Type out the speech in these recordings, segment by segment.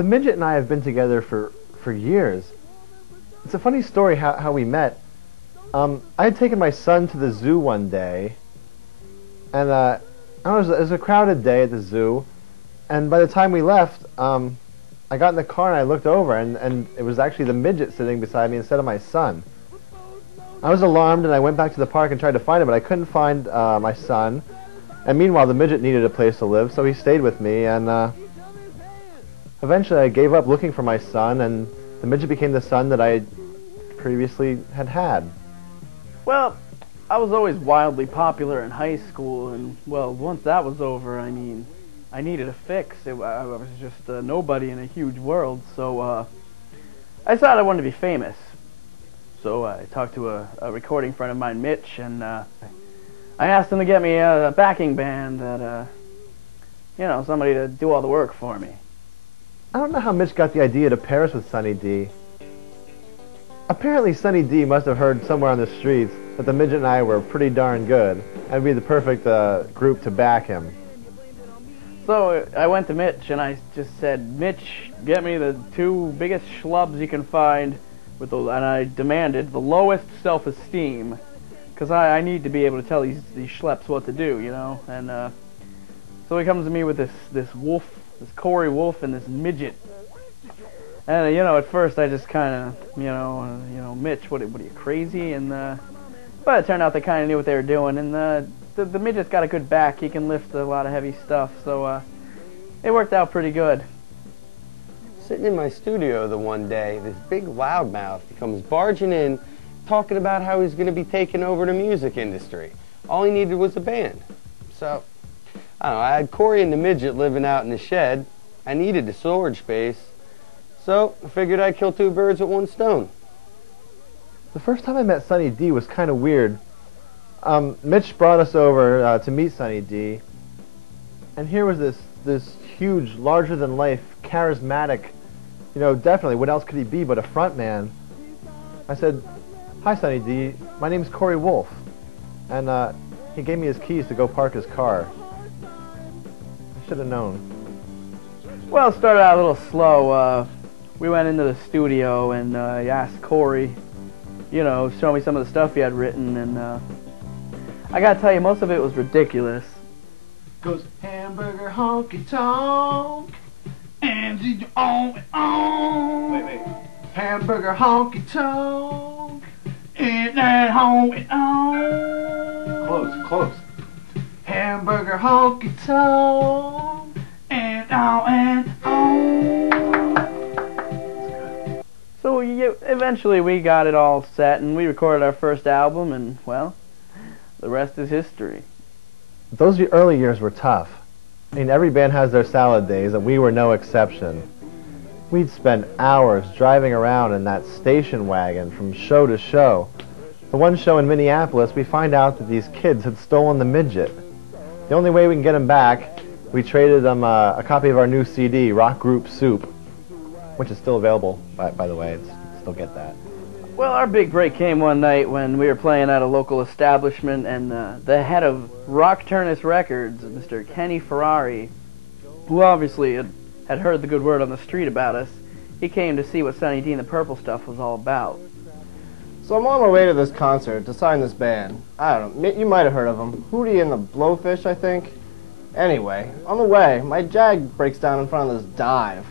The midget and I have been together for years. It's a funny story how we met. I had taken my son to the zoo one day, and it was a crowded day at the zoo, and by the time we left, I got in the car and I looked over, and it was actually the midget sitting beside me instead of my son. I was alarmed, and I went back to the park and tried to find him, but I couldn't find my son. And meanwhile, the midget needed a place to live, so he stayed with me, and eventually I gave up looking for my son, and the midget became the son that I previously had. Well, I was always wildly popular in high school, and, well, once that was over, I mean, I needed a fix. I was just nobody in a huge world, so I decided I wanted to be famous. So I talked to a recording friend of mine, Mitch, and I asked him to get me a backing band that, you know, somebody to do all the work for me. I don't know how Mitch got the idea to pair us with Sunny D. Apparently Sunny D must have heard somewhere on the streets that the midget and I were pretty darn good, and would be the perfect group to back him. So I went to Mitch and I just said, Mitch, get me the two biggest schlubs you can find, and I demanded the lowest self-esteem, because I need to be able to tell these schleps what to do, you know. And so he comes to me with this wolf, this Corey Wolf, and this midget. And you know, at first I just kind of, you know, Mitch, what are you, crazy? And but it turned out they kind of knew what they were doing, and the midget's got a good back. He can lift a lot of heavy stuff, so it worked out pretty good. Sitting in my studio the one day, this big loudmouth comes barging in, talking about how he's going to be taking over the music industry. All he needed was a band. So, I don't know, I had Corey and the midget living out in the shed. I needed the storage space. So, I figured I'd kill two birds with one stone. The first time I met Sunny D was kind of weird. Mitch brought us over to meet Sunny D, and here was this huge, larger-than-life, charismatic, you know, definitely, what else could he be but a front man? I said, "Hi, Sunny D, my name's Corey Wolf," and he gave me his keys to go park his car. I should have known. Well, it started out a little slow. We went into the studio, and I asked Corey, you know, show me some of the stuff he had written, and I gotta tell you, most of it was ridiculous. Goes hamburger honky tonk, and you on and on. Wait. Hamburger honky tonk, and that honky on. Close. Hamburger honky tonk, and on. So eventually we got it all set, and we recorded our first album, and, well, the rest is history. Those early years were tough. I mean, every band has their salad days, and we were no exception. We'd spend hours driving around in that station wagon from show to show. The one show in Minneapolis, we find out that these kids had stolen the midget. The only way we can get him back, we traded them a copy of our new CD, Rock Group Soup, which is still available, by the way. Still get that. Well, our big break came one night when we were playing at a local establishment, and the head of Rockturnus Records, Mr. Kenny Ferrari, who obviously had heard the good word on the street about us, he came to see what Sunny D and the Purple Stuff was all about. So I'm on my way to this concert to sign this band. I don't know, you might have heard of them. Hootie and the Blowfish, I think. Anyway, on the way, my Jag breaks down in front of this dive.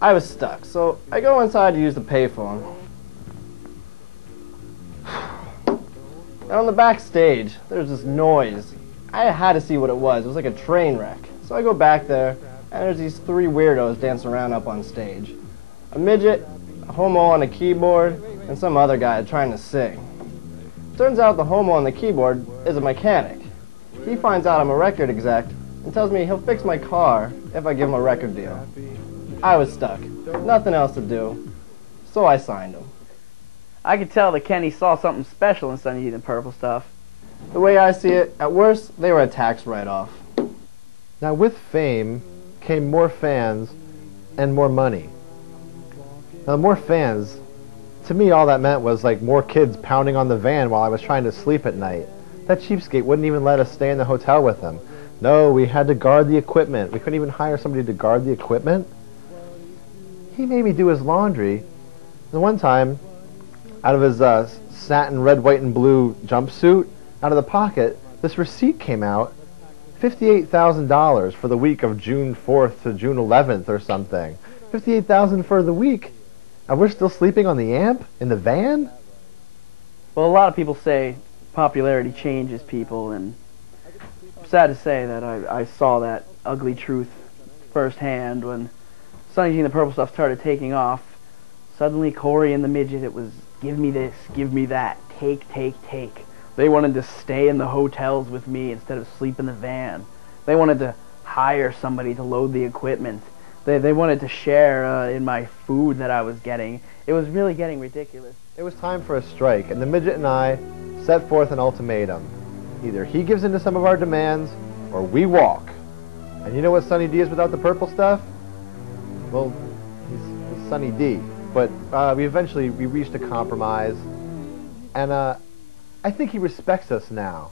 I was stuck, so I go inside to use the payphone. And on the backstage, there's this noise. I had to see what it was. It was like a train wreck. So I go back there, and there's these three weirdos dancing around up on stage. A midget, a homo on a keyboard, and some other guy trying to sing. Turns out the homo on the keyboard is a mechanic. He finds out I'm a record exec and tells me he'll fix my car if I give him a record deal. I was stuck. Nothing else to do. So I signed him. I could tell that Kenny saw something special in Sunny D and the Purple Stuff. The way I see it, at worst, they were a tax write-off. Now, with fame came more fans and more money. Now, more fans, to me, all that meant was like more kids pounding on the van while I was trying to sleep at night. That cheapskate wouldn't even let us stay in the hotel with him. No, we had to guard the equipment. We couldn't even hire somebody to guard the equipment. he made me do his laundry. The one time, out of his satin red, white, and blue jumpsuit, out of the pocket, this receipt came out, $58,000 for the week of June 4th to June 11th or something. $58,000 for the week, and we're still sleeping on the amp in the van? Well, a lot of people say popularity changes people, and I'm sad to say that I saw that ugly truth firsthand when Sonny G and the Purple Stuff started taking off. Suddenly, Corey and the Midget, it was give me this, give me that, take, take, take. They wanted to stay in the hotels with me instead of sleep in the van. They wanted to hire somebody to load the equipment. They wanted to share in my food that I was getting. It was really getting ridiculous. It was time for a strike, and the Midget and I set forth an ultimatum. Either he gives in to some of our demands, or we walk. And you know what Sonny D is without the purple stuff? Well, he's Sonny D. But we reached a compromise, and I think he respects us now,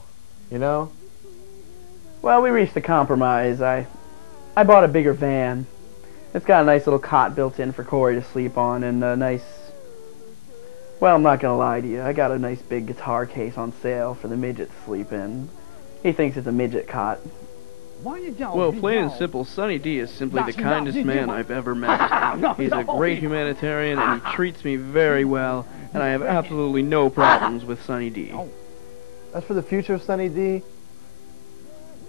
you know? Well, we reached a compromise. I bought a bigger van. It's got a nice little cot built in for Corey to sleep on, and a nice... Well, I'm not gonna lie to you. I got a nice big guitar case on sale for the Midget to sleep in. He thinks it's a midget cot. Well, plain and simple, Sonny D is simply the kindest man I've ever met. He's a great humanitarian, and he treats me very well, and I have absolutely no problems with Sonny D. As for the future of Sonny D,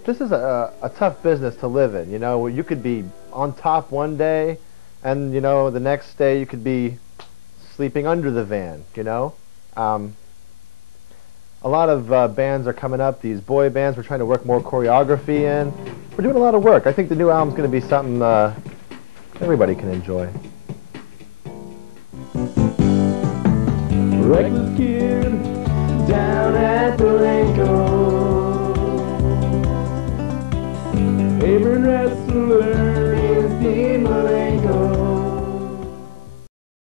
this is a tough business to live in, you know, where you could be on top one day, and, you know, the next day you could be sleeping under the van, you know? A lot of bands are coming up, these boy bands. We're trying to work more choreography in. We're doing a lot of work. I think the new album's going to be something everybody can enjoy. Reckless kid down at the Lake